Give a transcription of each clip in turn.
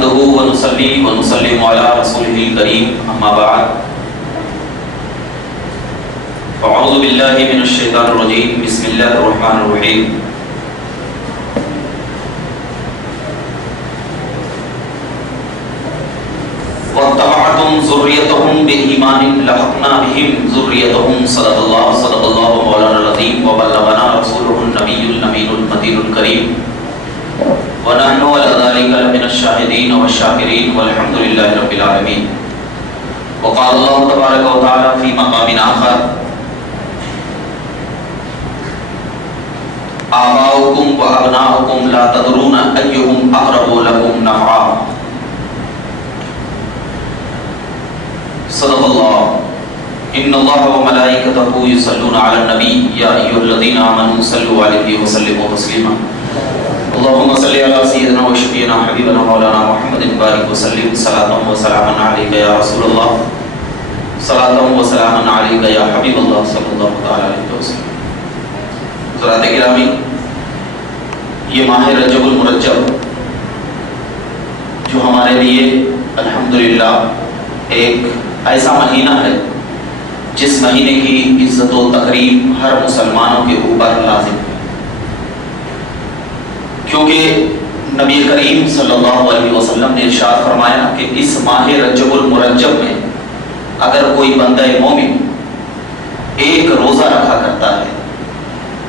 نحمده ونصلي ونسلم على رسوله الكريم اما بعد اعوذ بالله من الشيطان الرجيم بسم الله الرحمن الرحيم واتبعتم ذريتهم بإيمان لحقنا بهم ذريتهم صدق الله مولانا العظيم وبلغنا رسوله النبي الأمين المتين الكريم ونحن على ذلك لمن الشاهدين والشاكرين والحمد لله رب العالمين. وقال الله تبارك وتعالى في مقام آخر آباؤكم وأبناؤكم لا تدرون أيهم أقرب لكم نفعا. صدق الله. ان الله وملائكته يصلون على النبي يا ايها الذين امنوا صلوا عليه وسلموا تسليما. اللهم صل على سيدنا وشفيعنا حبيبنا مولانا محمد بارك وسلم صلاة وسلاما عليك يا رسول الله صلاة وسلاما عليك يا حبيب الله صلی اللہ تعالی علیہ وسلم. حضرات گرامی، یہ ماہ رجب المرجب جو ہمارے لیے الحمدللہ ایک ایسا مہینہ ہے جس مہینے کی عزت و تقریب ہر مسلمانوں کے اوپر لازم ہے، کیونکہ نبی کریم صلی اللہ علیہ وسلم نے ارشاد فرمایا کہ اس ماہ رجب المرجب میں اگر کوئی بندہ مومن ایک روزہ رکھا کرتا ہے،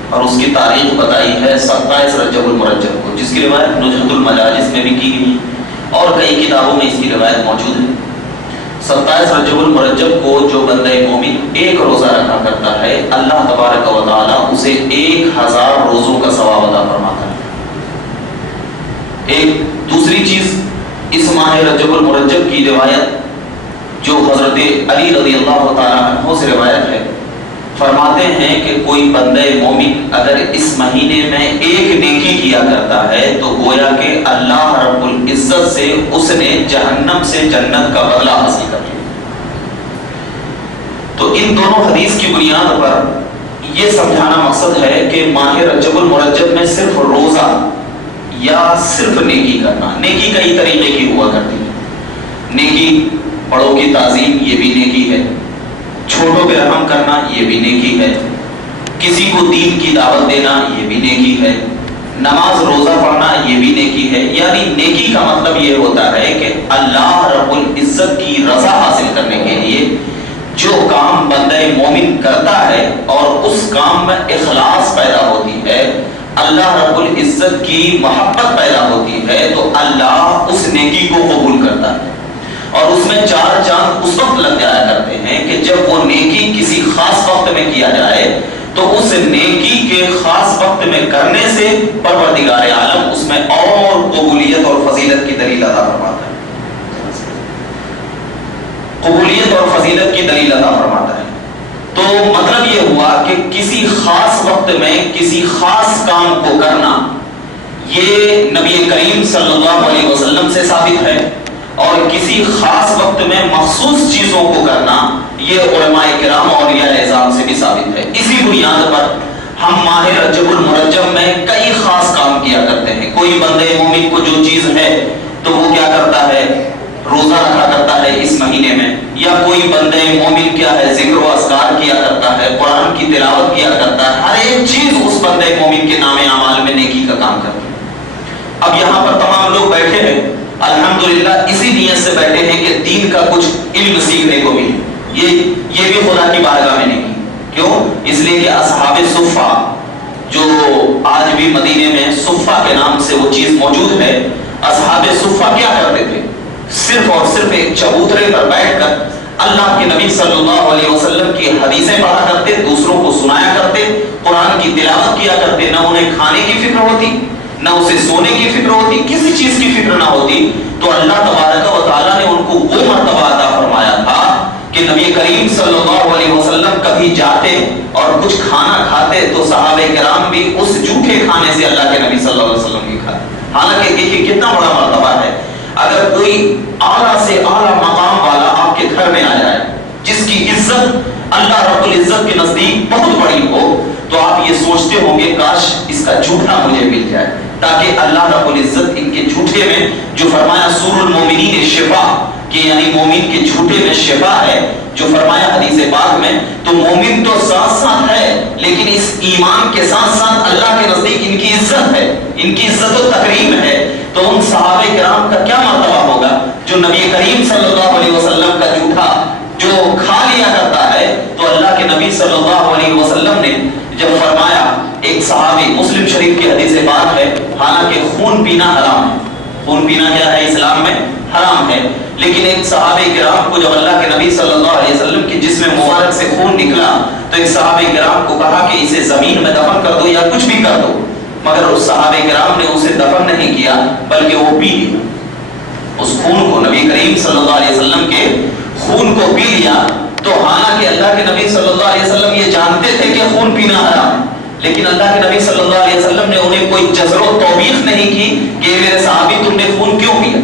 اور اس کی تاریخ بتائی ہے 27 رجب المرجب کو، جس کی روایت نزہۃ المجالس میں بھی کی گئی اور کئی کتابوں میں اس کی روایت موجود ہے. 27 رجب المرجب کو جو بندہ مومن ایک روزہ رکھا کرتا ہے، اللہ تبارک و تعالی اسے 1000 روزوں کا ثواب عطا فرماتا ہے. ایک دوسری چیز، اس ماہ رجب المرجب کی روایت جو حضرت علی رضی اللہ تعالی عنہ سے روایت ہے، فرماتے ہیں کہ کوئی بندہ مومن اگر اس مہینے میں ایک نیکی کیا کرتا ہے تو گویا کہ اللہ رب العزت سے اس نے جہنم سے جنت کا بدلہ حاصل کر لیا. تو ان دونوں حدیث کی بنیاد پر یہ سمجھانا مقصد ہے کہ ماہ رجب المرجب میں صرف روزہ یا صرف نیکی کرنا، نیکی کئی طریقے کی ہوا کرتی ہے. نیکی بڑوں کی تعظیم، یہ بھی نیکی ہے. چھوٹوں پہ رحم کرنا، یہ بھی نیکی ہے. کسی کو دین کی دعوت دینا، یہ بھی نیکی ہے. نماز روزہ پڑھنا، یہ بھی نیکی ہے. یعنی نیکی کا مطلب یہ ہوتا ہے کہ اللہ رب العزت کی رضا حاصل کرنے کے لیے جو کام بندہ مومن کرتا ہے اور اس کام میں اخلاص پیدا ہوتی ہے، اللہ رب العزت کی محبت پیدا ہوتی ہے، تو اللہ اس نیکی کو قبول کرتا ہے. اور اس میں 4 چاند اس وقت لگ جایا کرتے ہیں کہ جب وہ نیکی کسی خاص وقت میں کیا جائے تو اس نیکی کے خاص وقت میں کرنے سے پروردگار عالم اس میں اور قبولیت اور فضیلت کی دلیل عطا فرماتا ہے. قبولیت اور فضیلت کی دلیل عطا فرماتا ہے. تو مطلب یہ ہوا کہ کسی خاص وقت میں کسی خاص کام کو کرنا یہ نبی کریم صلی اللہ علیہ وسلم سے ثابت ہے، اور کسی خاص وقت میں مخصوص چیزوں کو کرنا یہ علماء کرام اور اولیاء اعظام سے بھی ثابت ہے. اسی بنیاد پر ہم ماہ رجب المرجب میں کئی خاص کام کیا کرتے ہیں. کوئی بندے مومن کو جو چیز ہے تو وہ کیا کرتا ہے، روزہ رکھا کرتا ہے اس مہینے میں. یا کوئی بندے مومن کیا ہے، ذکر و اذکار کیا کرتا ہے، قرآن کی تلاوت کیا کرتا ہے. ہر ایک چیز اس بندے مومن کے نام اعمال میں نیکی کا کام کرتی ہے. اب یہاں پر تمام لوگ بیٹھے ہیں الحمدللہ اسی نیت سے بیٹھے ہیں کہ دین کا کچھ علم سیکھنے کو ملے. یہ بھی خدا کی بارگاہ میں نہیں. کیوں؟ اس لیے کہ اصحاب صفہ جو آج بھی مدینے میں صفہ کے نام سے وہ چیز موجود ہے، اصحاب صفہ کیا کرتے تھے؟ صرف اور صرف ایک چبوترے پر بیٹھ کر اللہ کے نبی صلی اللہ علیہ وسلم کی حدیثیں پڑھا کرتے، دوسروں کو سنایا کرتے، قرآن کی تلاوت کیا کرتے. نہ انہیں کھانے کی فکر ہوتی، نہ اسے سونے کی فکر ہوتی، کسی چیز کی فکر نہ ہوتی. تو اللہ تبارک و تعالیٰ نے ان کو وہ مرتبہ عطا فرمایا تھا کہ نبی کریم صلی اللہ علیہ وسلم کبھی جاتے اور کچھ کھانا کھاتے تو صحابہ کرام بھی اس جھوٹے کھانے سے اللہ کے نبی صلی اللہ علیہ وسلم کی کھاتے. حالانکہ دیکھیے کتنا بڑا مرتبہ ہے. اگر کوئی اعلیٰ سے اعلیٰ مقام والا آپ کے گھر میں آ جائے، جس کی عزت اللہ رب العزت کے نزدیک بہت بڑی ہو، تو آپ یہ سوچتے ہوں گے کاش اس کا جھوٹا مجھے مل جائے، تاکہ اللہ رب العزت ان کے جھوٹے میں جو فرمایا سور المومنین شفا، کہ یعنی مومن کے جھوٹے میں شفا ہے، جو فرمایا حدیث پاک میں، تو مومن تو ساتھ ساتھ ہے لیکن اس ایمان کے ساتھ ساتھ اللہ کے نزدیک ان کی عزت ہے، ان کی عزت و تکریم ہے۔ تو ان صحابہ کرام کا کیا مرتبہ ہوگا جو نبی کریم صلی اللہ علیہ وسلم کا جھوٹا جو کھا لیا کرتا ہے۔ تو اللہ کے نبی صلی اللہ علیہ وسلم نے جب فرمایا، ایک صحابی، مسلم شریف کی حدیث پاک ہے، حالانکہ خون پینا حرام ہے، خون پینا کیا ہے اسلام میں حرام ہے، لیکن ایک صحابہ کرام کو جب اللہ کے نبی صلی اللہ علیہ وسلم کے جسم مبارک سے خون نکلا تو ایک صحابہ کرام کو کہا کہ اسے زمین میں دفن کر دو یا کچھ بھی کر دو، مگر اس صحابہ کرام نے اسے دفن نہیں کیا بلکہ وہ پی لیا اس خون کو، نبی کریم صلی اللہ علیہ وسلم کے خون کو پی لیا۔ تو حالانکہ اللہ کے نبی صلی اللہ علیہ وسلم یہ جانتے تھے کہ خون پینا حرام ہے، لیکن اللہ کے نبی صلی اللہ علیہ وسلم نے انہیں کوئی جزر و توبیخ نہیں کی کہ میرے صحابی تم نے خون کیوں پیا۔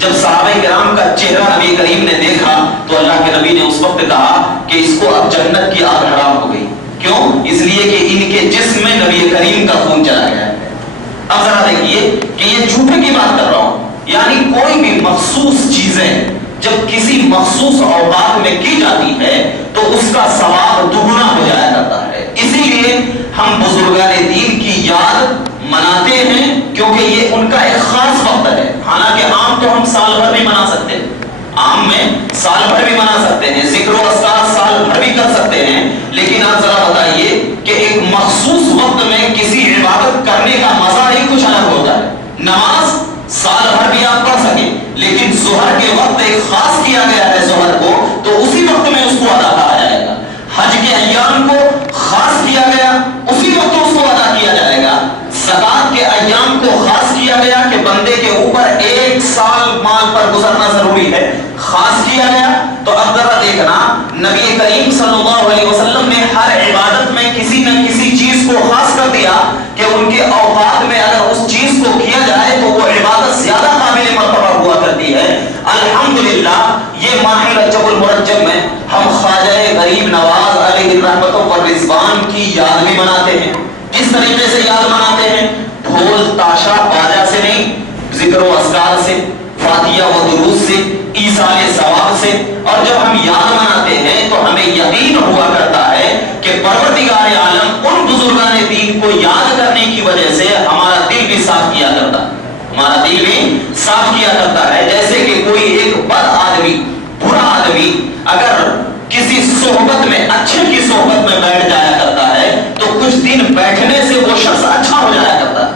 جب صحابہ کرام کا چہرہ نبی کریم نے دیکھا تو اللہ کے نبی نے اس وقت کہا کہ اس کو اب جنت کی آگ حرام ہو گئی، کیوں؟ اس لیے کہ ان کے جسم میں نبی کریم کا خون چلا گیا ہے۔ اب ذرا دیکھیے کہ یہ جھوٹے کی بات کر رہا ہوں، یعنی کوئی بھی مخصوص چیزیں جب کسی مخصوص اوقات میں کی جاتی ہے تو اس کا ثواب دگنا ہو جایا کرتا ہے۔ اسی لیے ہم بزرگان دین کی یاد مناتے ہیں کیونکہ یہ ان کا ایک خاص وقت ہے۔ حالانکہ عام تو ہم سال بھر بھی منا سکتے ہیں، عام میں سال بھر بھی منا سکتے ہیں، ذکر و اذکار سال بھر بھی کر سکتے ہیں، لیکن آپ ذرا بتائیے کہ ایک مخصوص وقت میں کسی عبادت کرنے کا مزہ ہی کچھ الگ ہوتا ہے۔ نماز سال بھر بھی آپ پڑھ سکیں، لیکن ظہر کے وقت ایک خاص کیا گیا ہے ظہر کو، تو اسی وقت میں اس کو ادا کہا جائے گا۔ حج کے ایام کو خاص کیا گیا، اسی وقت اس کو ادا کیا جائے گا۔ زکات کے ایام کو خاص کیا گیا کہ بندے کے اوپر ایک سال مال پر گزرنا ضروری ہے، خاص کیا گیا۔ تو اب ذرا دیکھنا، نبی کریم صلی اللہ علیہ وسلم نے ہر عبادت میں کسی نہ کسی چیز کو خاص کر دیا کہ ان کے اوقات میں اگر اس چیز کو کیا جائے تو وہ عبادت زیادہ قابل مرتبہ ہوا کرتی ہے۔ الحمدللہ یہ ماہ رجب المرجب میں ہم خواجہ غریب نواز علیہ الرحمت والرضوان کی یاد بھی مناتے ہیں۔ کس طریقے سے یاد مناتے ہیں؟ ڈھول تاشا باجا سے نہیں، ذکر و اذکار سے، فاتحہ و دروس سے، ایصال ثواب سے۔ اور جب ہم یاد مناتے ہیں تو ہمیں یقین ہوا کرتا ہے کہ پروردگار عالم ان بزرگان دین کو یاد کرنے کی وجہ سے ہمارا دل بھی صاف کیا کرتا ہے، ہمارا دل بھی صاف کیا کرتا ہے۔ جیسے کہ کوئی ایک بد آدمی، برا آدمی اگر کسی صحبت میں، اچھے کی صحبت میں بیٹھ جایا کرتا ہے تو کچھ دن بیٹھنے سے وہ شخص اچھا ہو جایا کرتا ہے،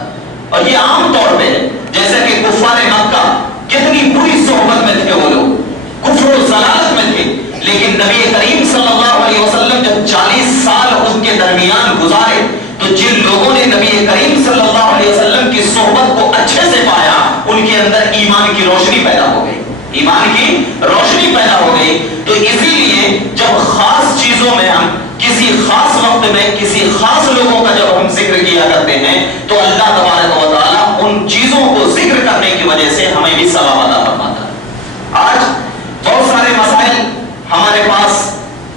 اور یہ عام طور پہ جیسے کہ کفار مکہ کتنی بری صحبت میں تھے وہ لوگ، کفر و ضلالت میں تھے، لیکن نبی کریم صلی اللہ علیہ وسلم جب 40 سال ان کے درمیان گزارے تو جن لوگوں نے نبی کریم صلی اللہ علیہ وسلم کی صحبت کو اچھے سے پایا ان کے اندر ایمان کی روشنی پیدا ہو گئی، ایمان کی روشنی پیدا ہو گئی۔ تو اسی لیے جب خاص چیزوں میں ہم کسی خاص وقت میں کسی خاص لوگوں کا جب ہم ذکر کیا کرتے ہیں تو اللہ تبارک و تعالیٰ ان چیزوں کو ذکر کرنے کی وجہ سے ہمیں بھی ثواب عطا فرماتا ہے۔ آج بہت سارے مسائل ہمارے پاس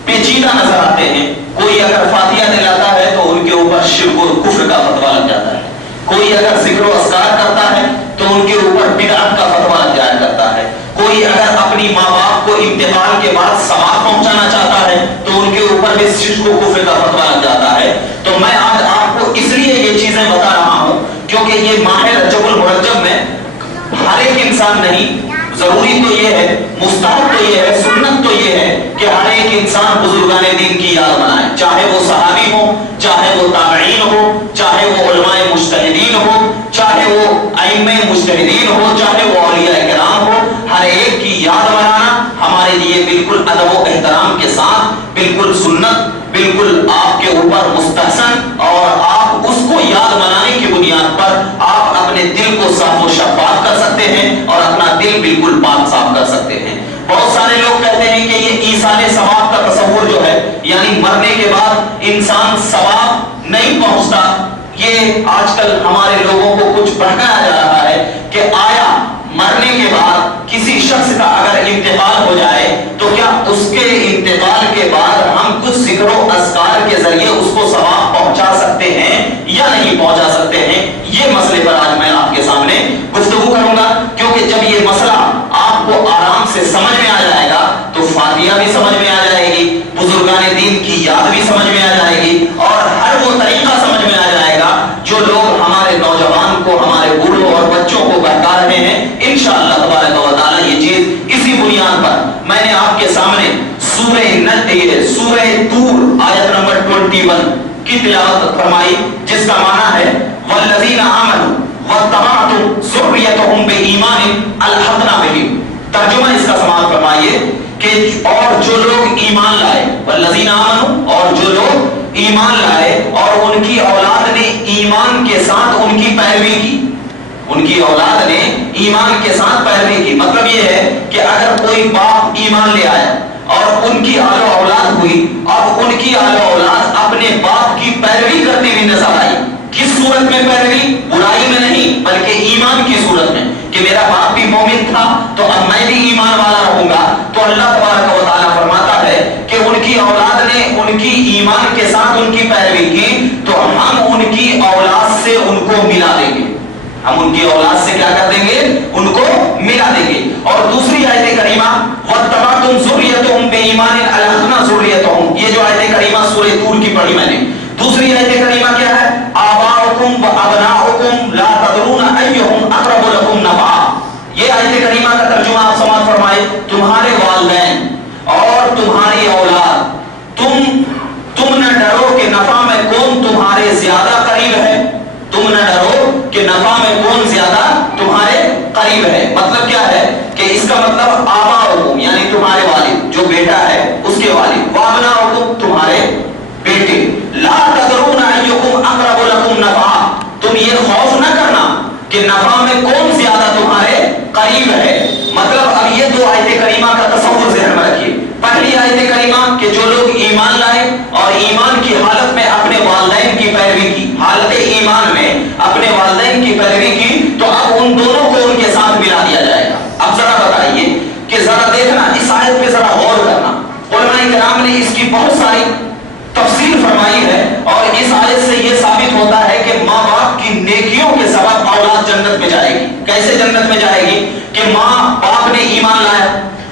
پیچیدہ نظر آتے ہیں، کوئی اگر فاتحہ دلاتا ہے تو ان کے اوپر شرک و کفر کا فتویٰ لگ جاتا ہے، کوئی اگر ذکر و اذکار کرتا ہے تو ان کے اوپر بدعت کا فتویٰ لگ جایا کرتا ہے، کوئی اگر اپنی ماں باپ کو انتقال کے بعد ثواب پہنچانا چاہتا ہے تو ان کے اوپر بھی شرک و کفر کا فتویٰ لگ جاتا ہے۔ تو میں آج آپ کو اس لیے یہ چیزیں بتا رہا ہوں کیونکہ یہ ماہ رجب المرجب میں ہر ایک انسان نہیں، ضروری تو یہ ہے، مستحب تو یہ ہے، سنت تو یہ ہے کہ ہر ایک انسان بزرگان دین کی یاد منائے، چاہے وہ صحابی ہو، چاہے وہ تابعین ہو، چاہے وہ علماء مجتہدین ہو، چاہے وہ ائمہ مجتہدین ہو، چاہے وہ اولیاء کرام ہو، ہر ایک کی یاد منانا ہمارے لیے بالکل ادب و احترام کے ساتھ، بالکل سنت، بالکل آپ کے اوپر مستحسن، اور آپ اس کو یاد منانے کی بنیاد پر آپ اپنے دل کو صاف و شفاف کر سکتے ہیں اور اپنا دل بالکل پاک صاف کر سکتے ہیں۔ بہت سارے لوگ کہتے ہیں کہ یہ ایصال ثواب کا تصور جو ہے، یعنی مرنے کے بعد انسان ثواب نہیں پہنچتا، یہ آج کل ہمارے لوگوں کو کچھ بہکایا جا رہا ہے کہ آیا مرنے کے بعد کسی شخص کا اگر انتقال ہو جائے تو کیا اس کے انتقال کے بعد ہم کچھ ذکر و اذکار کے ذریعے اس کو ثواب پہنچا پہنچا سکتے ہیں یا نہیں پہنچا سکتے ہیں، یہ مسئلے پر آج میں آپ کے سامنے گفتگو کروں گا، کیونکہ جب یہ مسئلہ آپ کو آرام سے سمجھ میں آ جائے گا تو فاتحہ بھی سمجھ میں آ جائے گی، بزرگان دین کی یاد بھی سمجھ میں آ جائے گی، اور ہر وہ طریقہ سمجھ میں آ جائے گا جو لوگ ہمارے نوجوان کو، ہمارے بوڑھوں اور بچوں کو بہکا رہے ہیں۔ انشاءاللہ تبارک و تعالی یہ چیز اسی بنیاد پر میں نے آپ کے سامنے سورہ طور آیت نمبر 21 کی تلاوت فرمائی، جس کا معنی ہے والذین آمنوا واتبعتم ذریتهم بإیمان الحقنا بهم۔ ترجمہ اس کا سماعت فرمائیے کہ اور جو لوگ ایمان لائے، والذین آمنوا، اور جو لوگ ایمان لائے اور ان کی اولاد نے ایمان کے ساتھ ان کی پیروی کی، ان کی اولاد نے ایمان کے ساتھ پیروی کی۔ مطلب یہ ہے کہ اگر کوئی باپ ایمان لے آیا اور ان کی آل و اولاد ہوئی، اب ان کی آل و اولاد اپنے باپ کی پیروی کرتی ہوئی نظر آئی، کس صورت میں پیروی؟ برائی میں نہیں بلکہ ایمان کی صورت میں، کہ میرا باپ بھی مومن تھا تو اب میں بھی ایمان والا رہوں گا، تو اللہ تبارک و تعالیٰ فرماتا ہے کہ ان کی اولاد نے ان کی ایمان کے ساتھ ان کی پیروی کی، تو ہم ان کی اولاد سے ان کو ملا دیں گے، ہم ان کی اولاد سے کیا کر دیں گے؟ ان کو ملا دیں گے۔ اور دوسری آیت کریمہ وَاتَّبَعْتُمْ ذُرِّيَّتَهُمْ بِإِيمَانٍ أَلْحَقْنَا ذُرِّيَّتَهُمْ، یہ جو آیت کریمہ سورہ طور کی پڑھی میں نے، دوسری آیت کریمہ کیا ہے؟ آباؤکم وابناؤکم لا تدرون ایہم اقرب لکم نفعا۔ یہ آیت کریمہ کا ترجمہ آپ سماعت فرمائے، تمہارے والدین اور تمہاری اولاد، تم نہ ڈرو کہ نفع میں کون تمہارے زیادہ قریب ہے، تم نہ ڈرو کہ نفع میں کون زیادہ تمہارے قریب ہے۔ مطلب کیا ہے کہ اس کا مطلب آباؤکم یعنی تمہارے والد، جو بیٹا ہے اس کے والد، وابناؤکم تمہارے بیٹے، لا تدرون ایکم اقرب لکم نفعا، تم یہ خوف نہ کرنا کہ نفع میں کون زیادہ تمہارے قریب ہے۔ مطلب اب یہ دو آیت کریمہ کا تصور ذہن میں رکھیے۔ پہلی آیت کریمہ کہ جو لوگ ایمان لائے اور ایمان کی حالت میں اپنے والدین کی پیروی کی، حالت ایمان میں اپنے والدین کی پیروی کی، تو اب ان دونوں کو ان کے ساتھ ملا دیا جائے گا۔ اب ذرا بتائیے کہ ذرا دیکھنا اس آیت پہ ذرا غور کرنا، علماء کرام نے اس کی بہت ساری تفسیر فرمائی ہے، اور اس آیت سے یہ ثابت ہوتا ہے کہ ماں باپ کی نیکیوں کے سبب اولاد جنت میں جائے گی۔ کیسے جنت میں جائے گی؟ کہ ماں باپ نے ایمان لایا،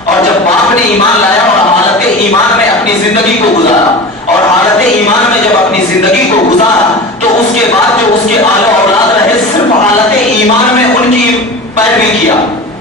اور جب باپ نے ایمان لایا اور حالت ایمان میں اپنی زندگی کو گزارا، اور حالت ایمان میں جب اپنی زندگی کو گزارا تو اس کے بعد جو اس کے آل و اولاد رہے صرف حالت ایمان میں ان کی پیروی کیا،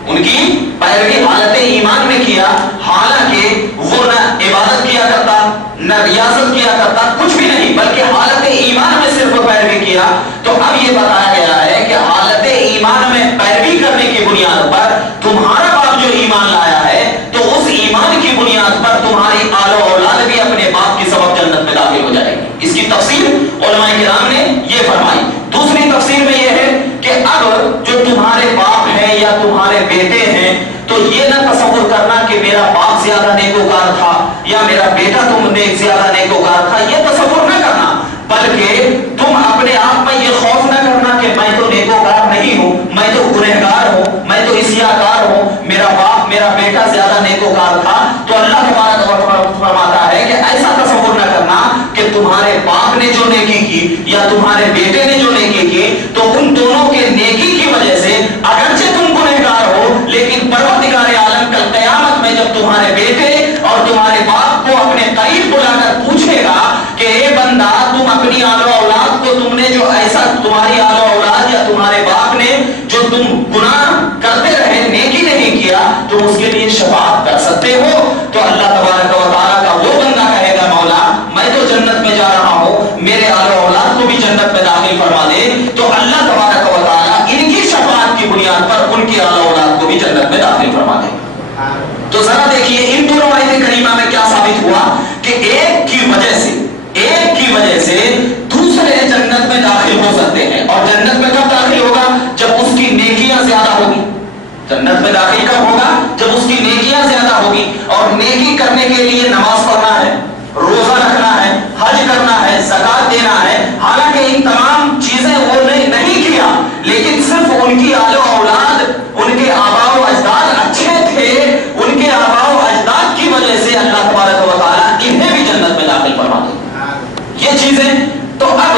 ان کی پیروی حالت ایمان میں کیا، حالانکہ وہ نہ عبادت کیا کرتا نہ ریاضت کیا کرتا، کچھ بھی نہیں، بلکہ حالت ایمان میں صرف پیروی کیا۔ تو اب یہ بتایا گیا ہے کہ حالت ایمان میں پیروی کرنے کی بنیاد پر تمہارا باپ جو ایمان لایا ہے تو اس ایمان کی بنیاد پر تمہاری آل و اولاد بھی اپنے باپ کے سبب جنت میں داخل ہو جائے گی۔ اس کی تفسیر علماء کرام نے یہ فرمائی۔ دوسری تفسیر میں یہ ہے کہ اب جو تمہارے باپ ہیں یا تمہارے بیٹے ہیں تو یہ نہ تصور کرنا کہ میرا باپ زیادہ نیکوکار تھا یا میرا بیٹا تم نے زیادہ نیکوکار تھا، یہ تصور نہ کرنا، بلکہ تم اپنے آپ میں یہ خوف نہ کرنا کہ میں تو نیکوکار نہیں ہوں، میں تو گنہگار ہوں، میں تو عصیانکار ہوں، میرا باپ میرا بیٹا زیادہ نیکوکار تھا۔ تو اللہ تبارک و تعالیٰ فرماتا ہے کہ ایسا تصور نہ کرنا کہ تمہارے باپ نے جو نیکی کی یا تمہارے بیٹے نے جو نیکی کی تو ان دونوں کے نیکی کی وجہ سے اگرچہ تم گنہگار ہو، لیکن پروردگار عالم کل قیامت میں جب تمہارے بیٹے اور تمہارے باپ کو اپنے قریب بلا کر پوچھے گا کہ اے بندہ تم اپنی آل و اولاد کو، تم نے جو ایسا تمہاری آل و اولاد یا تمہارے باپ نے جو تم گناہ کرتے رہے نیکی نہیں کیا، تم اس کے لیے شفاعت کر سکتے ہو؟ تو اللہ تبارک و تعالیٰ کا وہ بندہ کہے گا مولا میں تو جنت میں جا رہا ہوں، میرے آل و اولاد کو بھی جنت میں داخل فرما دے۔ تو اللہ تبارک و تعالیٰ ان کی شفاعت کی بنیاد پر ان کی آل و اولاد کو بھی جنت میں داخل فرما دے۔ تو ذرا دیکھیے ان دونوں آیت کریمہ میں کیا ثابت ہوا کہ ایک کی وجہ سے دوسرے جنت میں داخل ہو سکتے ہیں، اور جنت میں کب داخل ہوگا؟ جب اس کی نیکیاں زیادہ ہوگی۔ جنت میں داخل کب ہوگا؟ جب اس کی نیکیاں زیادہ ہوگی، اور نیکی کرنے کے لیے نماز پڑھنا ہے، روزہ رکھنا ہے، حج کرنا ہے، زکات دینا ہے، حالانکہ ان تمام چیزیں وہ نے نہیں کیا، لیکن صرف ان کی آل و اولاد، ان کے آباء و اجداد اچھے تھے، ان کے آباء و اجداد کی وجہ سے اللہ تبارک و تعالیٰ انہیں بھی جنت میں داخل فرما دے۔ یہ چیزیں تو اب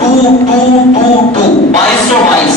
2222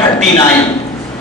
39,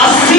80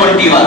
21।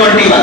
21।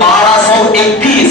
1231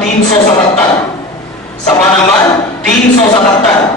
377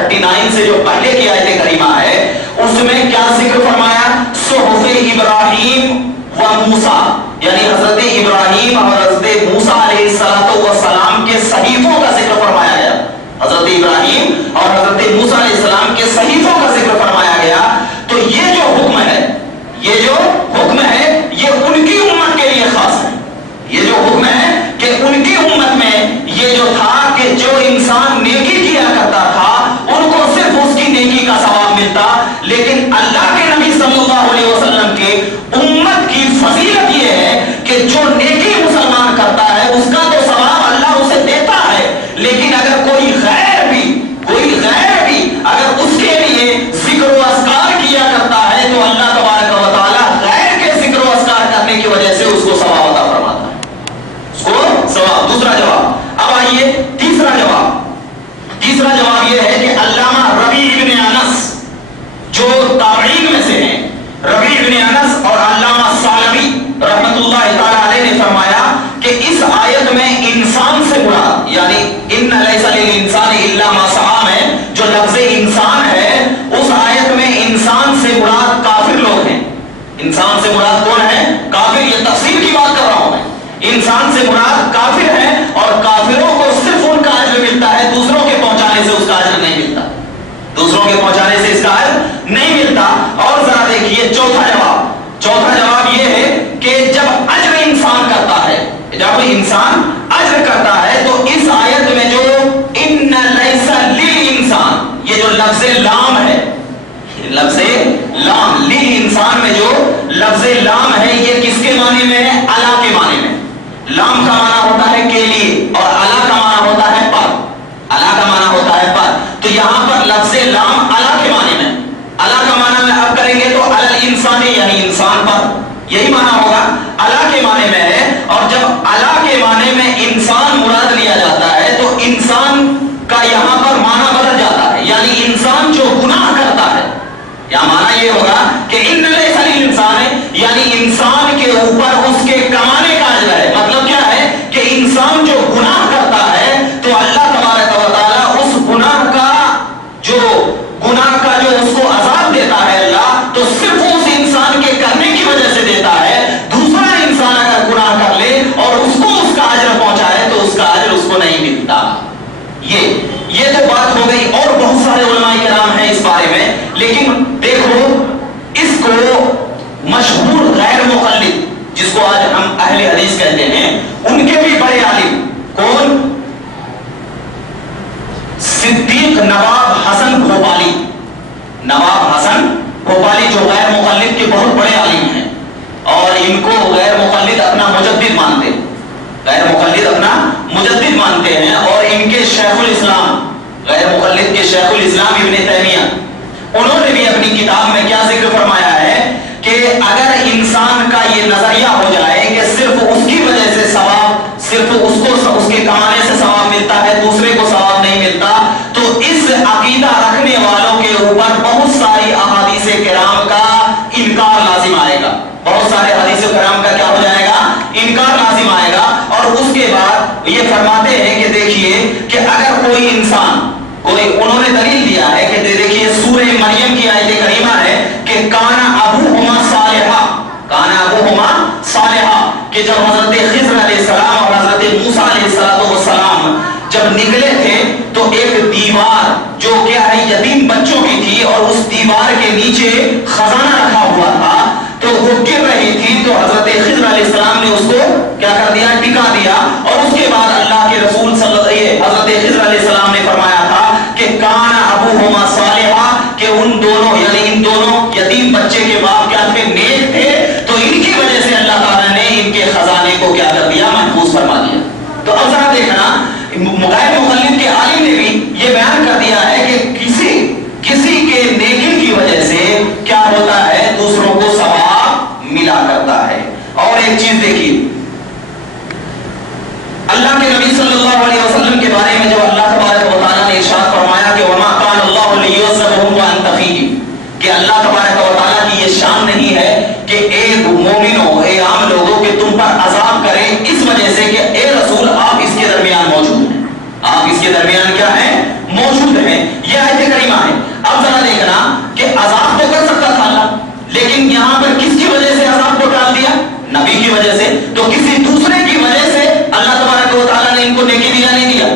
39 سے جو پہلے کی آیت کریمہ ہے اس میں کیا ذکر فرمایا؟ صحف ابراہیم و موسیٰ، یعنی حضرت ابراہیم اور حضرت موسیٰ علیہ السلام کے صحیفوں کا ذکر فرمایا گیا. حضرت ابراہیم اور حضرت موسیٰ علیہ السلام کے صحیفوں کا ذکر فرمایا گیا. تو یہ جو حکم ہے یہ ان کی امت کے لیے خاص ہے. یہ جو حکم ہے کہ ان کی امت میں یہ جو تھا کہ جو انسان نیکی کیا کرتا تھا ان کو صرف اس کی نیکی کا ثواب ملتا، لیکن اللہ کے نبی صلی اللہ علیہ وسلم کے امت کی فضیلت یہ ہے کہ جو نیکی مسلمان کرتا ہے اس کا تو ثواب اللہ اسے دیتا ہے، لیکن اگر کوئی غیر بھی اگر اس کے لیے ذکر و اذکار کیا کرتا ہے تو اللہ تبارک و تعالی غیر کے ذکر و اذکار کرنے کی وجہ سے اس کو ثواب عطا فرماتا ہے. اس کو ثواب. دوسرا جواب. اب آئیے تیسرا جواب یہ ہے کہ علامہ ربیع ابن انس جو تابعین میں سے ہیں، ربیع ابن انس اور علامہ ثعلبی رحمت اللہ تعالی علیہ نے فرمایا کہ اس آیت میں انسان سے مراد، یعنی ان لیس للانسان الا ما سعی میں جو لفظ انسان ہے اس آیت میں انسان سے مراد کافر لوگ ہیں. انسان سے مراد کون ہے؟ کافر. یہ تفسیر کی بات کر رہا ہوں میں. انسان سے مراد کافر ہے اور کافروں کو صرف ان کا اجر ملتا ہے، دوسروں کے پہنچانے سے اس کا اجر نہیں ملتا. اور ذرا دیکھیے چوتھا جواب یہ ہے کہ جب اجر انسان کرتا ہے تو اس آیت میں جو ان لیس للانسان، یہ جو لفظ لام ہے، لفظ لام للانسان میں جو لفظ لام ہے یہ کس کے معنی میں ہے؟ الا کے معنی میں. لام کا معنی ہوتا ہے کے لیے اور الا کا معنی ہوتا ہے پر. تو یہاں پر لفظ لام الا کے معنی میں، الا کا معنی میں اب کریں گے تو علی الانسان یعنی انسان پر، یہی معنی ہوگا. الا کے معنی میں ہے اور جب الا کے معنی میں انسان مراد لیا جاتا ہے تو انسان کا یہاں پر معنی بدل جاتا ہے، یعنی انسان جو گناہ کرتا ہے. یا معنی یہ ہوگا کہ ان لیس للانسان یعنی انسان کے اوپر اس کے کمانے کا اجر ہے. مطلب کیا ہے کہ انسان جو گناہ کرتا ہے تو اللہ تبارک و تعالی اس گناہ کا جو اس کو عذاب دیتا ہے اللہ تو صرف اس انسان کے کرنے کی وجہ سے دیتا ہے. دوسرا انسان اگر گناہ کر لے اور اس کو اس کا اجر پہنچائے تو اس کا اجر اس کو نہیں ملتا. یہ تو بات ہو گئی. اور بہت سارے علماء کرام ہیں اس بارے میں، لیکن دیکھو اس کو مشہور غیر مقلد جس کو آج ہم اہل حدیث کہتے ہیں ان کے بھی بڑے عالم کون؟ صدیق نواب حسن بھوپالی جو غیر مقلد کے بہت بڑے عالم ہیں اور ان کو غیر مقلد اپنا مجدد مانتے ہیں اور ان کے شیخ الاسلام غیر مقلد کے شیخ الاسلام ابن تیمیہ انہوں نے بھی اپنی کتاب میں کیا ذکر فرمایا ہے کہ اگر انسان کا یہ نظریہ ہو جائے کہ صرف اس کی وجہ سے ثواب، صرف اس کے کمانے سے ثواب ملتا ہے دوسرے کو ثواب نہیں ملتا، تو اس عقیدہ رکھنے والوں کے اوپر بہت ساری احادیث کرام کا انکار لازم آئے گا. بہت سارے حدیث کرام کا کیا ہو جائے گا؟ انکار لازم آئے گا. اور اس کے بعد یہ فرماتے ہیں کہ دیکھیے کہ اگر کوئی انسان انہوں نے دلیل دیا ہے کہ دیکھیے سورہ مریم کی آیت کریمہ ہے کہ کانا ابوہما صالحا کہ جب حضرت خضر علیہ السلام اور حضرت موسیٰ علیہ السلام جب نکلے تھے تو ایک دیوار جو کیا ہے یتیم بچوں کی تھی اور اس دیوار کے نیچے خزانہ رکھا ہوا تھا تو وہ گر رہی تھی تو حضرت خضر علیہ السلام نے اس کو کیا کر دیا؟ ٹکا دیا. اور اس کے بعد اللہ کے رسول حضرت خضر علیہ السلام نے فرمایا تھا کہ کانا ابوہما صالحا کہ ان دونوں یتیم بچے کے باپ کیا تھے؟ نیک تھے. تو ان کی وجہ سے اللہ تعالیٰ نے ان کے خزانے کو کیا کر دیا؟ محفوظ فرما دیا. تو اب ذرا دیکھنا غیر مقلد کے عالم نے بھی یہ بیان کر دیا ہے کہ کسی کے نیکی کی وجہ سے کیا ہوتا ہے؟ دوسروں کو ثواب ملا کرتا ہے. اور ایک چیز دیکھیے اللہ کے نبی صلی اللہ علیہ وسلم کے بارے میں جب اللہ تبارک و تعالیٰ نے ارشاد فرمایا کہ وما کان اللہ لیعذبهم وانت فیہم کہ اللہ تبارک و تعالیٰ کی یہ شان نہیں ہے کہ ایک مومنوں عام لوگوں کے تم پر عذاب کرے اس وجہ سے کہ اے رسول آپ اس کے درمیان موجود ہیں. آپ اس کے درمیان کیا ہیں؟ موجود ہیں، یہ آیت کریمہ ہے۔ اب ذرا دیکھنا کہ عذاب تو کر سکتا تھا اللہ، لیکن یہاں پر کس کی وجہ سے عذاب کو ٹال دیا؟ نبی کی وجہ سے۔ تو کسی دوسرے کی وجہ سے اللہ تبارک و تعالیٰ نے ان کو نیکی دیا نہیں دیا؟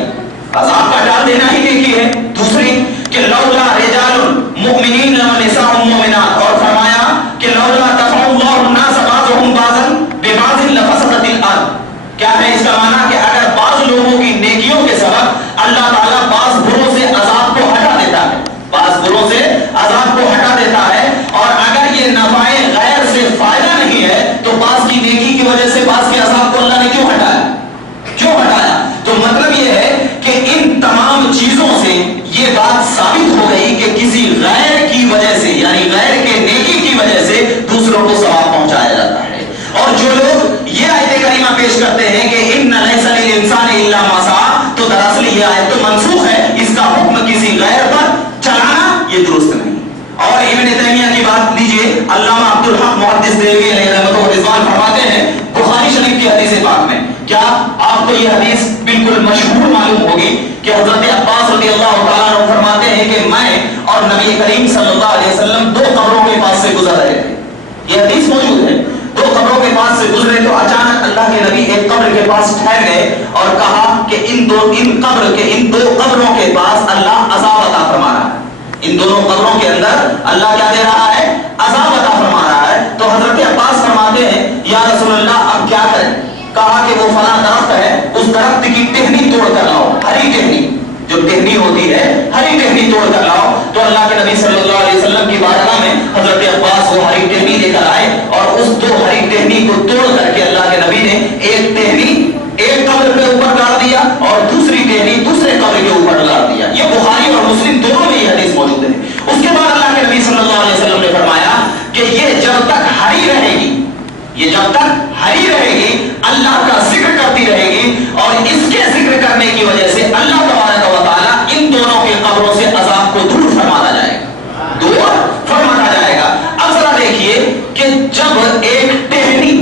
عذاب کا ٹال دینا ہی نیکی ہے۔ دوسری کہ لولا رجال مؤمنین ونساء مؤمنات، اور فرمایا کہ لولا دفع اللہ الناس بعضهم بعضا ببعض لفسدت الارض۔ کیا ہے اس کا معنی؟ کہ اگر بعض لوگوں کی نیکیوں کے سبب اللہ تعالیٰ بعض بروں سے عذاب کو ہٹا دیتا ہے، بعض بروں سے عذاب کو ہٹا دیتا ہے، اور اگر یہ نفع غیر سے فائدہ نہیں ہے تو بعض کی نیکی کی وجہ سے بعض کے عذاب کو اللہ نے کیوں ہٹایا؟ کیوں ہٹایا؟ تو مطلب یہ ہے کہ ان تمام چیزوں سے یہ بات ثابت ہو گئی کہ کسی غیر کی وجہ سے، یعنی غیر کے نیکی کی وجہ سے دوسروں کو ثواب پہنچایا جاتا ہے۔ اور جو لوگ یہ آیت کریمہ پیش کرتے ہیں کہ ان لیس للانسان الا ما سعى، تو دراصل یہ آیت تو منسوخ ہے، اس کا حکم کسی غیر پر چلانا یہ درست نہیں۔ اور ابن تیمیہ کی بات لیجئے، علامہ عبدالحق محدث دہلوی علیہ رحمۃ و رضوان فرماتے ہیں بخاری شریف کی حدیث پاک میں، کیا آپ کو یہ حدیث بالکل مشہور معلوم ہوگی کہ حضرت عباس رضی اللہ تعالیٰ عنہ فرماتے ہیں کہ میں اور نبی کریم صلی اللہ علیہ وسلم دو قبروں کے پاس سے گزر رہے تھے۔ یہ حدیث موجود ہے، دو قبروں کے پاس سے گزرے تو اچانک اللہ کے نبی ایک قبر کے پاس ٹھہر گئے اور کہا کہ ان دو قبروں کے پاس اللہ عذاب عطا فرما رہا ہے، ان دونوں قبروں کے اندر اللہ کیا دے رہا ہے؟ عذاب عطا فرما رہا ہے۔ تو حضرت عباس فرماتے ہیں یا رسول اللہ اب کیا کریں؟ کہا کہ وہ فلاں درخت ہے، اس درخت کی ٹہنی توڑ کر لاؤ، ہری ٹہنی، جو ٹہنی ہوتی ہے ہری ٹہنی توڑ کر لاؤ۔ تو اللہ کے نبی صلی اللہ علیہ وسلم کی بارگاہ میں حضرت عباس وہ ہری ٹہنی لے کر آئے اور اس دو ہری ٹہنی کو توڑ کر کے اللہ کے نبی نے ایک ٹہنی ایک قبر کے اوپر ڈال دیا اور دوسری ٹہنی دوسرے قبر کے اوپر ڈال دیا۔ یہ بخاری اور مسلم دونوں میں یہ حدیث موجود ہے۔ اس کے بعد اللہ کے نبی صلی اللہ علیہ وسلم نے فرمایا کہ یہ جب تک ہری رہے گی، یہ جب تک ہری رہے گی اللہ کا ذکر کرتی رہے گی، اور اس کے ذکر کرنے کی وجہ سے اللہ تبارک و تعالیٰ ان دونوں کے قبروں سے عذاب کو دور فرماتا جائے گا، دور فرماتا جائے گا۔ اب ذرا دیکھیے کہ جب ایک ٹہنی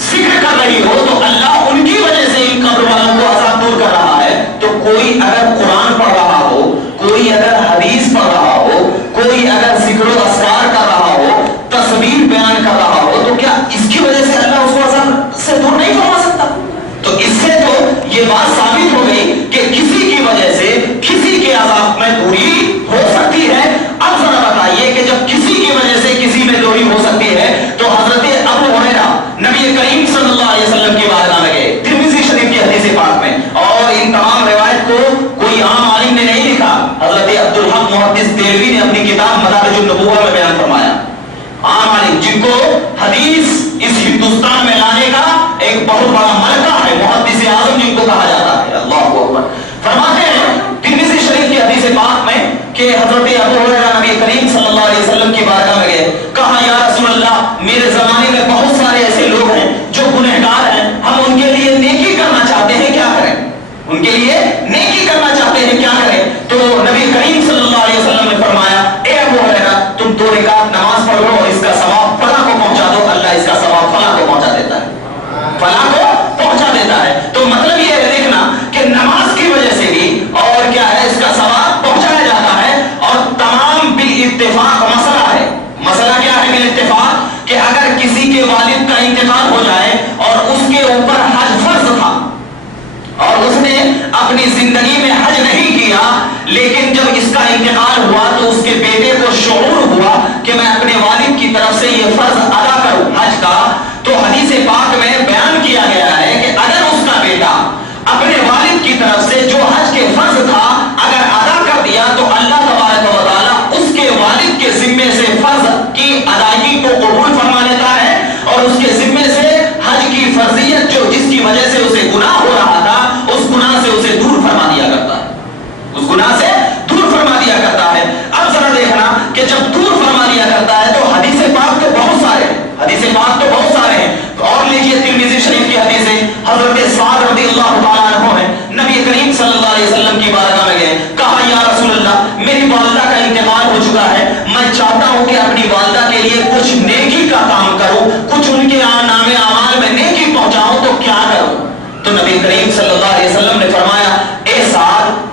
ذکر کر رہی ہو تو اللہ ان کی وجہ سے ان قبر والوں کو عذاب دور کر رہا ہے، تو کوئی اگر قرآن پڑھ رہا ہو، کوئی اگر حدیث پڑھ رہا ہو، کوئی اگر ذکر و اذکار کر رہا ہو، تصویر بیان کر رہا ہو، تو کیا اس کی وجہ سے اللہ اس کو عذاب سے دور نہیں فرما سکتا؟ تو اس سے تو یہ بات ثابت ہو گئی کہ کسی کی وجہ سے کسی کے عذاب میں دوری ہو سکتی ہے۔ اب ذرا بتائیے کہ جب کسی کی وجہ سے کسی میں دوری ہو سکتی ہے تو حضرت ابو ہریرہ نبی کریم صلی اللہ علیہ وسلم کی بارگاہ میں گئے، ترمذی شریف کی حدیث پاک میں، اور ان تمام روایت کو کوئی عام عالم نے نہیں لکھا، حضرت عبدالحق محدث دہلوی نے اپنی کتاب مدارج النبوہ میں بیان فرمایا۔ عام عالم جن کو حدیث اس ہندوستان میں لانے کا ایک بہت بڑا ملکہ ہے، محدث اعظم جن کو کہا جاتا ہے، اللہ اکبر، فرماتے ہیں ترمذی شریف کی حدیث پاک میں کہ حضرت ابو ہریرہ نبی کریم صلی اللہ علیہ وسلم کی بارگاہ میں گئے، کہا یا رسول اللہ میرے زمانے میں بہت سارے ایسے لوگ ہیں جو گنہگار ہیں، ہم ان کے لیے نیکی کرنا چاہتے ہیں، کیا کریں؟ ان کے لیے نیکی کرنا چاہتے ہیں، کیا کریں؟ تو نبی کریم صلی اللہ علیہ وسلم نے فرمایا اے ابو ہریرہ تم 2 رکعت نماز پڑھ لو اور اس کا ثواب فلاں کو پہنچا دو، اللہ اس کا ثواب فلاں کو پہنچا دیتا ہے، فلاں کو پہنچا دیتا ہے۔ تو مطلب یہ ہے دیکھنا کہ نماز کی وجہ سے بھی اور کیا ہے اس کا ثواب پہنچایا جاتا ہے، اور تمام بالاتفاق مسئلہ ہے۔ مسئلہ کیا ہے بالاتفاق؟ کہ اگر کسی کے والد کا انتقال ہو جائے اور اس کے اوپر حج فرض تھا اور اس نے اپنی زندگی میں حج نہیں کیا، لیکن جب اس کا انتقال ہوا تو اس کے بیٹے کو شعور ہوا کہ میں اپنے والد کی طرف سے یہ فرض ادا کروں حج کا، تو حدیث پاک میں بیان کیا گیا ہے کہ اگر اس کا بیٹا اپنے والد کی طرف سے جو حج کے فرض تھا اگر ادا کر دیا تو اللہ تبارک و تعالیٰ اس کے والد کے ذمے سے فرض کی ادائیگی کو قبول فرما لیتا ہے، اور اس کے ذمے سے حج کی فرضیت جو جس کی وجہ سے اسے گناہ ہو رہا تھا اس گناہ سے اسے دور فرما دیا کرتا ہے، اس گناہ سے دور فرما دیا کرتا ہے۔ اب ذرا دیکھنا کہ جب دور فرما دیا کرتا ہے تو حدیث پاک تو بہت سارے ہیں، حدیث پاک تو بہت سارے ہیں، اور لیجیے ترمذی شریف کی حدیث ہے، حضرت سعد رضی اللہ تعالیٰ عنہ ہے، نبی کریم صلی اللہ علیہ وسلم کی بارگاہ میں گئے، کہا یا رسول اللہ میری والدہ کا انتقال ہو چکا ہے، میں چاہتا ہوں کہ اپنی والدہ کے لیے کچھ نیکی کا کام کروں، کچھ ان کے نام اعمال میں نیکی پہنچاؤں، تو کیا کروں؟ تو نبی کریم صلی اللہ علیہ وسلم نے فرمایا اے سعد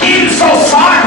360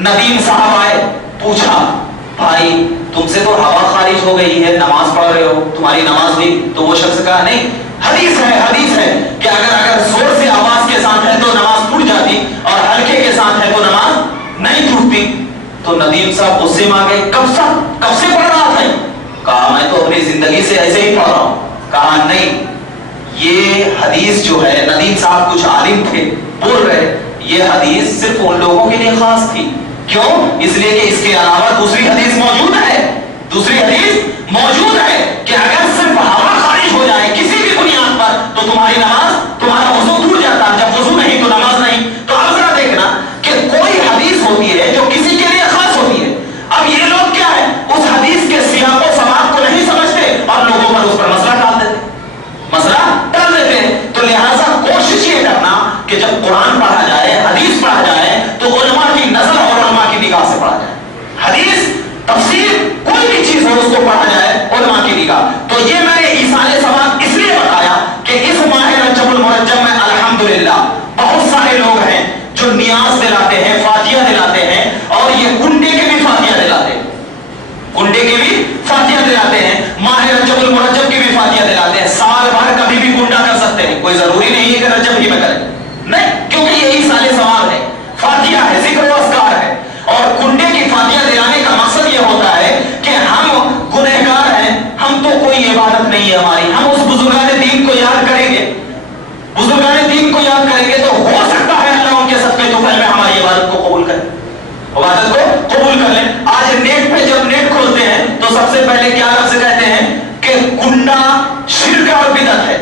ندیم صاحب آئے, پوچھا بھائی تم سے تو ہوا خارج ہو گئی ہے, نماز پڑھ رہے ہو, تمہاری نماز بھی. تو وہ شخص کہا نہیں, حدیث ہے کہ اگر زور سے آواز کے ساتھ ہے تو نماز ٹوٹ جاتی اور ہلکے کے ساتھ ہے تو نماز نہیں ٹوٹتی. تو ندیم صاحب غصے میں آ گئے, کب سے پڑھ رہا تھا؟ کہا میں تو اپنی زندگی سے ایسے ہی پڑھ رہا ہوں. کہا نہیں, یہ حدیث جو ہے, ندیم صاحب کچھ عالم تھے, بول رہے یہ حدیث صرف ان لوگوں کے لیے خاص تھی. کیوں؟ اس لیے کہ اس کے علاوہ دوسری حدیث موجود ہے کہ اگر صرف ہوا خارج ہو جائے کسی بھی بنیاد پر تو تمہاری نماز, تمہارا وضو ٹوٹ جاتا. جب وضو نہیں تو نماز نہیں. تو اب ذرا دیکھنا کہ کوئی حدیث ہوتی ہے جو کسی کے لیے خاص ہوتی ہے. اب یہ لوگ کیا ہے, اس حدیث کے سیاق و سباق کو نہیں سمجھتے اور لوگوں پر اس پر مسئلہ ڈال دیتے ہیں. تو لہٰذا کوشش یہ کرنا کہ جب قرآن پڑھا جائے, حدیث پڑھا جائے تو علماء کی نظر اور علماء کی نگاہ سے پڑھا جائے. حدیث, تفسیر, کوئی بھی چیز ہو اس کو پڑھا جائے علماء کی نگاہ. تو یہ میں نے ایصال ثواب اس لیے بتایا کہ اس ماہ رجب المرجب میں الحمدللہ بہت سارے لوگ ہیں جو نیاز دلاتے ہیں, فاتحہ دلاتے ہیں, اور یہ کنڈے کے بھی فاتحہ دلاتے ہیں, ماہ رجب المرجب کی بھی فاتحہ دلاتے ہیں. سال بھر کبھی بھی کنڈا کر سکتے ہیں, کوئی ضروری نہیں ہے کہ رجب ہی میں کریں, نہیں, کیونکہ یہ ایصال ثواب ہے, فاتحہ ہے, ذکر و اذکار ہے. اور کنڈے کی فاتحہ دلانے کا مقصد یہ ہوتا ہے کہ ہم گنہگار ہیں, ہم تو کوئی عبادت نہیں ہے ہماری, ہم اس بزرگان دین کو یاد کریں گے, تو ہو سکتا ہے اللہ ان کے صدقے تو میں ہماری عبادت کو قبول کرے, لیں. آج نیٹ پہ جب نیٹ کھولتے ہیں تو سب سے پہلے کیا لفظ کہتے ہیں کہ کنڈا شرک اور بدعت ہے.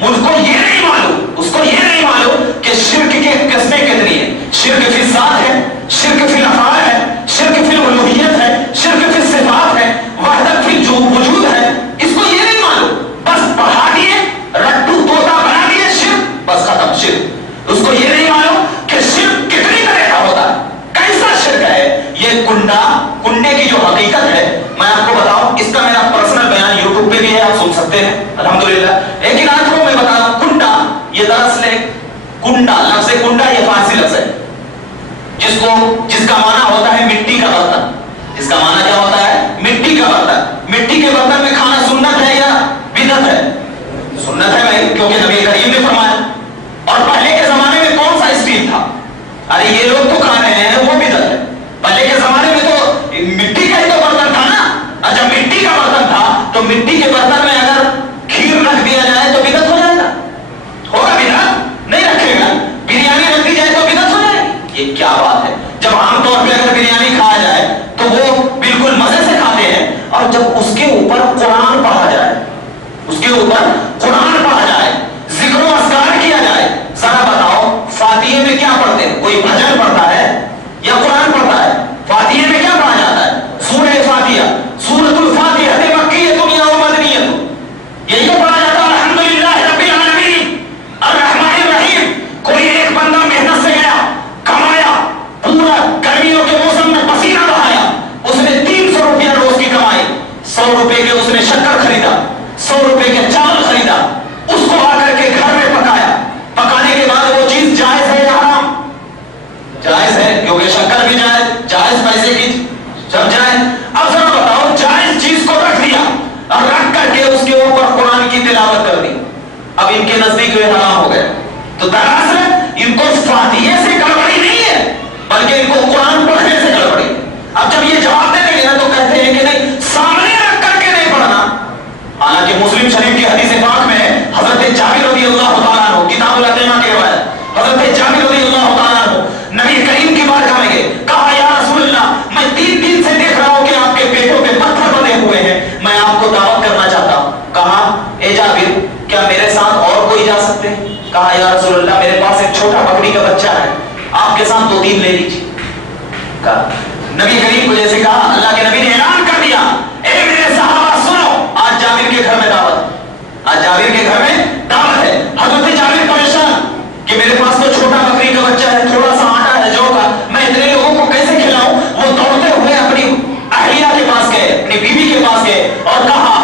مجھ کو یہ نہیں معلوم, اس کو یہ نہیں معلوم کہ شرک کی قسمیں کتنی ہیں. شرک فی الذات ہے, شرک فی الافعال ہے, شرک فی الالوہیت ہے, شرک فی الصفات ہے, وحدت فی الوجود ہے. اس کو یہ نہیں معلوم, بس پڑھا دیے, رٹو طوطا بنا دیے شرک, بس ختم شرک. اس کو یہ نہیں معلوم کہ شرک کتنی طرح کا ہوتا ہے, کیسا شرک ہے. یہ کنڈے کی جو حقیقت ہے میں آپ کو بتاؤں, اس کا میرا پرسنل بیان یوٹیوب پہ بھی ہے, آپ سن سکتے ہیں الحمدللہ. لیکن آج کو میں بتا رہا ہوں, کنڈا یہ دراصل کنڈا, لفظ کنڈا یہ فارسی لفظ ہے جس کا معنی ہوتا ہے مٹی کا برتن. اس کا معنی کیا ہوتا ہے؟ مٹی کا برتن. مٹی کے برتن میں کھانا سنت ہے یا بدعت ہے؟ سنت ہے بھائی, کیونکہ نبی کریم نے فرمایا. اور پہلے کے زمانے میں کون سا اسٹیل تھا؟ ارے یہ لوگ تو کھا رہے ہیں وہ بدعت ہے. پہلے کے زمانے میں تو مٹی کا ہی تو برتن تھا نا. اچھا مٹی کا برتن تھا تو مٹی کے برتن میں اگر کھیر رکھ دیا جائے تو بدعت ہو جائے گا, ہوگا بدعت؟ نہیں رکھے گا. بریانی رکھ دی جائے تو بدعت ہو جائے گی. یہ کیا بات ہے؟ جب عام طور پہ اگر بریانی کھایا جائے تو وہ بالکل مزے سے کھاتے ہیں, اور جب اس کے اوپر قرآن پڑھا جائے, ذکر و اذکار کیا جائے, ذرا بتاؤ فاتحے میں کیا پڑھتے ہیں؟ کوئی بھجن پڑھتا ہے یا قرآن پڑھتا ہے؟ فاتحے میں کیا پڑھا جاتا ہے؟ سورہ فاتحہ, سورۃ الفاتحہ مکیۃ و مدنیۃ, یہی تو پڑھا جاتا ہے. الحمدللہ رب العالمین الرحمن الرحیم. کوئی ایک بندہ محنت سے گیا, کمایا, پورا گرمیوں کے موسم میں پسینہ بہایا, اس نے 300 روپیہ روز کی کمائی, 100 روپے کے اس نے شکر خریدا, 100 روپے کے چاول خریدا, اس کو آ کر کے گھر میں پکایا. پکانے کے بعد وہ چیز جائز ہے یا حرام؟ جائز ہے, کیونکہ شکر بھی جائز پیسے کی سب جائز. اب ذرا بتاؤ, جائز چیز کو رکھ دیا اور رکھ کر کے اس کے اوپر قرآن کی تلاوت کر دی, اب ان کے نزدیک وہ حرام ہو گئے. تو دراصل ان کو فاتحے سے گڑبڑی نہیں ہے, بلکہ ان کو قرآن پڑھنے سے گڑبڑی. اب جب یہ جواب دینے لگے تو کہتے ہیں کہ نہیں, سامنے رکھ کر کے نہیں پڑھنا. حالانکہ مسلم شریف کی حدیث پاک میں حضرت جابر رضی اللہ تعالیٰ عنہ, کتاب العتیمہ کی روایت, حضرت جابر رضی اللہ تعالیٰ عنہ نبی کریم کی بارگاہ میں گئے, کہا یا رسول اللہ, میں 3 دن سے دیکھ رہا ہوں کہ آپ کے پیٹوں پہ پتھر بنے ہوئے ہیں, میں آپ کو دعوت کرنا چاہتا ہوں. کہا اے جابر, کیا میرے ساتھ اور کوئی جا سکتے ہیں؟ کہا یا رسول اللہ, میرے پاس ایک چھوٹا بکری کا بچہ ہے, آپ کے ساتھ 2-3 لے لیجیے. کہا نبی کریم کو جیسے کہا, اللہ کے نبی نے اعلان کر دیا, اے میرے صحابہ سنو, آج جابر کے گھر میں دعوت, آج جابر کے گھر میں دعوت ہے. حضرت جابر پریشان کہ میرے پاس تو چھوٹا بکری کا بچہ ہے, تھوڑا سا آٹا ہے جو کا, میں اتنے لوگوں کو کیسے کھلاؤں؟ وہ دوڑتے ہوئے اپنی اہلیہ کے پاس گئے, اپنی بیوی کے پاس گئے اور کہا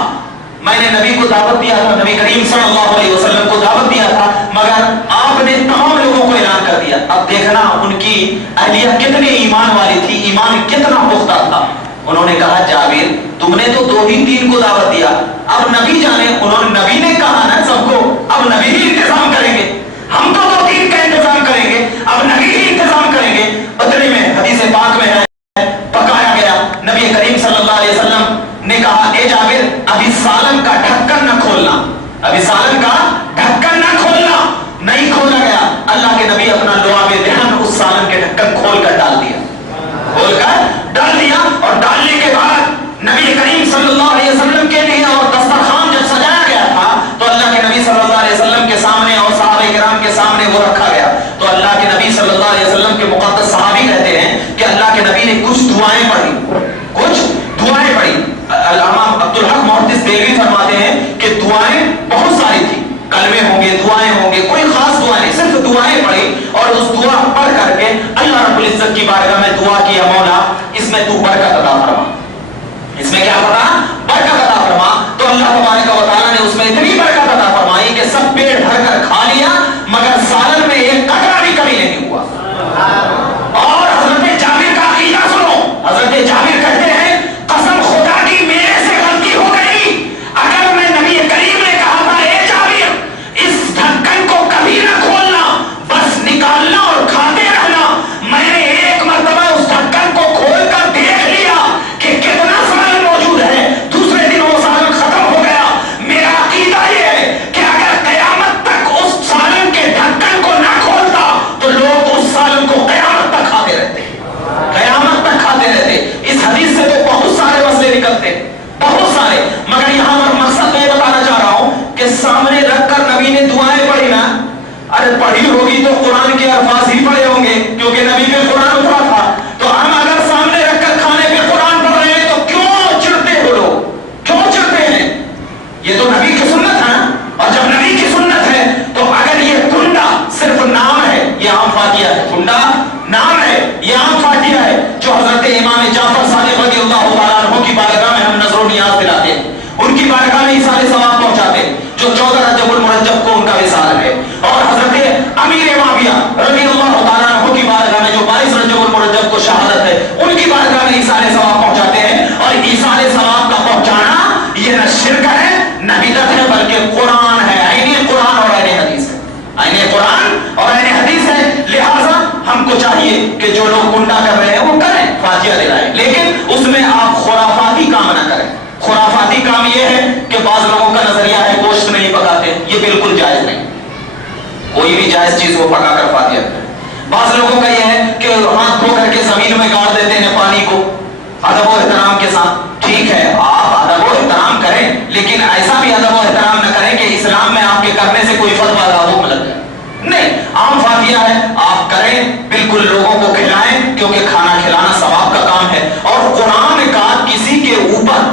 میں نے نبی کو دعوت دیا تھا, نبی کریم صلی اللہ علیہ وسلم کو دعوت دیا تھا, مگر آپ نے تمام لوگوں کو اعلان کر دیا. اب دیکھنا ان کی اہلیہ کتنی ایمان والی تھی، ایمان کتنا پختہ تھا. انہوں نے کہا جابر تم نے تو 2 ہی 3 کو دعوت دیا، اب نبی جانے. انہوں نے نبی نے کہا نا سب کو، اب نبی ہی انتظام کریں گے، ہم تو 2 3 کا انتظام کریں گے، اب نبی ہی انتظام کریں گے. اتنے میں حدیث پاک میں ہے پکایا گیا. نبی کریم صلی اللہ علیہ وسلم نے کہا اے جابر ابھی سالن کا ڈھکن نہ کھولنا، ابھی سالن کا ڈھکن نہ کھولنا. نہیں کھولا گیا. اللہ کے نبی اپنا لعاب دہن اس سالن کے ڈھکن کھول کر ڈال دیا، کھول کر ڈال دیا. اور ڈالنے کے بعد نبی کریم صلی اللہ علیہ وسلم کے لیے اور دسترخوان جب سجایا گیا تھا تو اللہ کے نبی صلی اللہ علیہ وسلم کے سامنے اور صحابہ کرام کے سامنے وہ رکھا گیا. تو اللہ کے نبی صلی اللہ علیہ وسلم کے مقدس صحابی کہتے ہیں کہ اللہ کے نبی نے کچھ دعائیں پڑھی، کچھ دعائیں پڑھی. علامہ عبدالحق محدث دہلوی فرماتے ہیں کہ دعائیں بہت ساری تھی، کلمے ہوں گے، دعائیں ہوں گے، کوئی خاص دعا نہیں، صرف دعائیں پڑھی. اور اس دعا پڑھ کر کے اللہ رب العزت کی بارگاہ میں دعا کیا مولا اس میں تو برکت عطا فرما، اس میں کیا فرما؟ برکت عطا فرما. تو اللہ تبارک و تعالیٰ نے اس میں اتنی برکت عطا فرمائی کہ سب پیٹ بھر کر کھا لیا مگر سالن میں ایک قطرہ بھی کمی نہیں ہوا. اور حضرت جابر کا عقیدہ سنو، حضرت جابر کہتے ہیں قسم خدا کی میرے سے غلطی ہو گئی، اگر میں نبی کریم نے کہا تھا اے جابر اس ڈھکن کو کبھی نہ کھولنا، بس نکالنا اور کھاتے رہنا، میں نے ایک مرتبہ اس ڈھکن کو کھول کر دیکھ لیا کہ کتنا سالن موجود ہے، دوسرے دن وہ سالن ختم ہو گیا. میرا عقیدہ یہ ہے کہ اگر قیامت تک اس سالن کے ڈھکن کو نہ کھولتا تو لوگ اس سالن کو قیامت تک کھاتے رہتے، قیامت تک کھاتے رہتے. اس حدیث سے تو بہت سارے مسئلے نکلتے، بہت سارے. مگر یہاں پر مقصد میں بتانا چاہ رہا ہوں کہ سامنے رکھ کر نبی نے دعائیں پڑھی نا، ارے پڑھی ہوگی تو قرآن کے الفاظ ہی پڑھے ہوں گے کیونکہ نبی پہ قرآن اترا تھا. تو ہم اگر سامنے رکھ کر کھانے پہ قرآن پڑھ رہے ہیں تو کیوں چڑھتے ہو لوگ، کیوں چڑھتے ہیں؟ یہ تو نبی کی سنت ہے نا. اور جب نبی کی سنت ہے تو اگر یہ کنڈا صرف نام ہے، یہ عام فاتحہ ہے، کنڈا نام ہے، یہ عام فاتحہ ہے جو حضرت امام جعفر صادق رضی اللہ تعالیٰ عنہ کی بارگاہ میں ہم نظر و نیاز دلاتے ہیں، ان کی بارگاہ میں ایصال ثواب پہنچاتے ہیں جو 14 رجب المرجب کو ان کا وصال ہے. اور حضرت امیر معاویہ رضی اللہ تعالیٰ عنہ کی بارگاہ میں جو 22 رجب المرجب کو شہادت ہے ان کی بارگاہ میں ایصال ثواب پہنچاتے ہیں. اور ایصال ثواب کا پہنچانا یہ نہ شرک ہے نہ بدعت ہے بلکہ قرآن ہے، عین قرآن اور عین حدیث ہے، عین قرآن اور عین حدیث ہے. لہٰذا ہم کو چاہیے کہ جو لوگ کنڈا کر رہے ہیں وہ کریں، فاتحہ دلائیں، لیکن اس میں آپ خرافاتی کام نہ کریں. خرافاتی کام یہ ہے کہ بعض لوگوں کا نظریہ ہے گوشت نہیں پکاتے، یہ بالکل جائز نہیں، کوئی بھی جائز چیز کو پکا کر فاتحہ کریں. بعض لوگوں کا یہ ہے کہ ہاتھ دھو کر کے زمین میں گاڑ دیتے ہیں پانی کو ادب و احترام کے ساتھ. ٹھیک ہے آپ ادب و احترام کریں لیکن ایسا بھی ادب و احترام نہ کریں کہ اسلام میں آپ کے کرنے سے کوئی فتویٰ حکم لگ جائے. نہیں، عام فاتحہ ہے آپ کریں، بالکل لوگوں کو کھلائیں کیونکہ کھانا کھلانا ثواب کا کام ہے. اور قرآن کا کسی کے اوپر،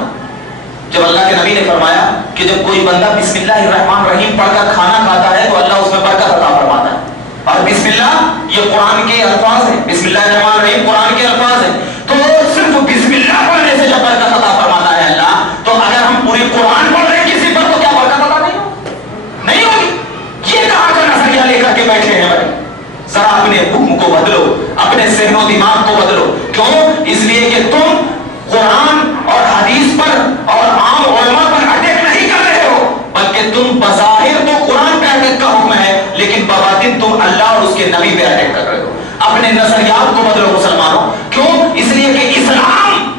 جب اللہ کے نبی نے فرمایا کہ جب کوئی بندہ بسم اللہ الرحمن الرحیم پڑھ کر کھانا کھاتا ہے تو اللہ اس میں برکت عطا فرماتا ہے. اور بسم اللہ یہ قرآن کے الفاظ ہیں، بسم اللہ الرحمن الرحیم قرآن کے الفاظ ہیں. تو صرف بسم اللہ پڑھنے سے جب برکت عطا فرماتا ہے اللہ، تو اگر ہم پوری قرآن پڑھ رہے ہیں کسی پر تو کیا برکت عطا نہیں ہوگی؟ یہ کہاں کا نظریہ لے کر کے بیٹھے ہیں بھائی؟ ذرا اپنے حکم کو بدلو، اپنے ذہن و دماغ کو بدلو. کیوں؟ اس لیے کہ تم قرآن اور حدیث پر اور عام علماء پر اٹیک نہیں کر رہے ہو، بلکہ تم بظاہر تو قرآن پہ اٹیک کا حکم ہے لیکن بباطن تم اللہ اور اس کے نبی پہ اٹیک کر رہے ہو. اپنے نظریات کو بدلو مسلمانوں. کیوں؟ اس لیے کہ اسلام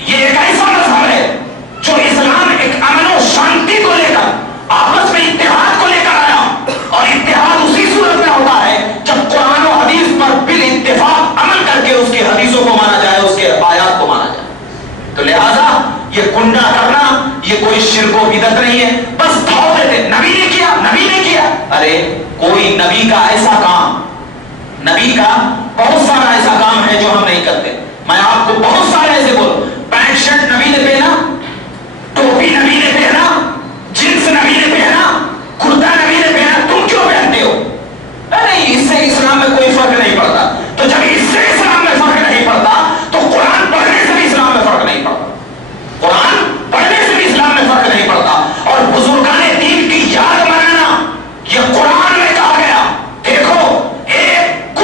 یہ ایک ایسا مذہب ہے جو اسلام ایک امن و شانتی کو لے کر آپس میں اتحاد کو لے کر آیا. اور اتحاد اسی صورت میں ہوتا ہے جب قرآن و حدیث پر بال اتفاق عمل کر کے اس کی حدیثوں کو مانا جائے، اس کے آیات کو مانا جائے. تو لہذا یہ کنڈا کرنا یہ کوئی شرک و بدعت نہیں ہے، بس دھاؤ دیتے نبی نے کیا، نبی نے کیا. ارے کوئی نبی کا ایسا کام، نبی کا بہت سارا ایسا کام ہے جو ہم نہیں کرتے. میں آپ کو بہت سارے ایسے بولوں، پینٹ شرٹ نبی نے پہنا، ٹوپی نبی نے پہنا، جنس نبی نے پہنا، کرتا نبی نے پہنا، تم کیوں پہنتے ہو؟ نہیں، اس سے اسلام میں کوئی فرق نہیں پڑتا. تو جب اس سے اسلام میں فرق نہیں پڑتا تو قرآن پڑھنے سے بھی اسلام میں فرق نہیں پڑتا، قرآن پڑھنے سے بھی اسلام میں فرق نہیں پڑتا. اور بزرگان دین کی یاد منانا یہ قرآن میں کہا گیا. دیکھو ایک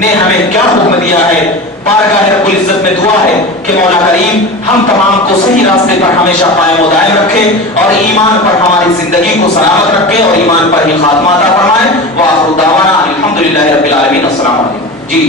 نے ہمیں کیا حکم دیا ہے. بارگاہ رب العزت میں دعا ہے کہ مولا کریم ہم تمام کو صحیح راستے پر ہمیشہ قائم و دائم رکھے اور ایمان پر ہماری زندگی کو سلامت رکھے اور ایمان پر ہی خاتمہ عطا فرمائے. وآخر دعوانا الحمدللہ رب العالمین. السلام علیکم. جی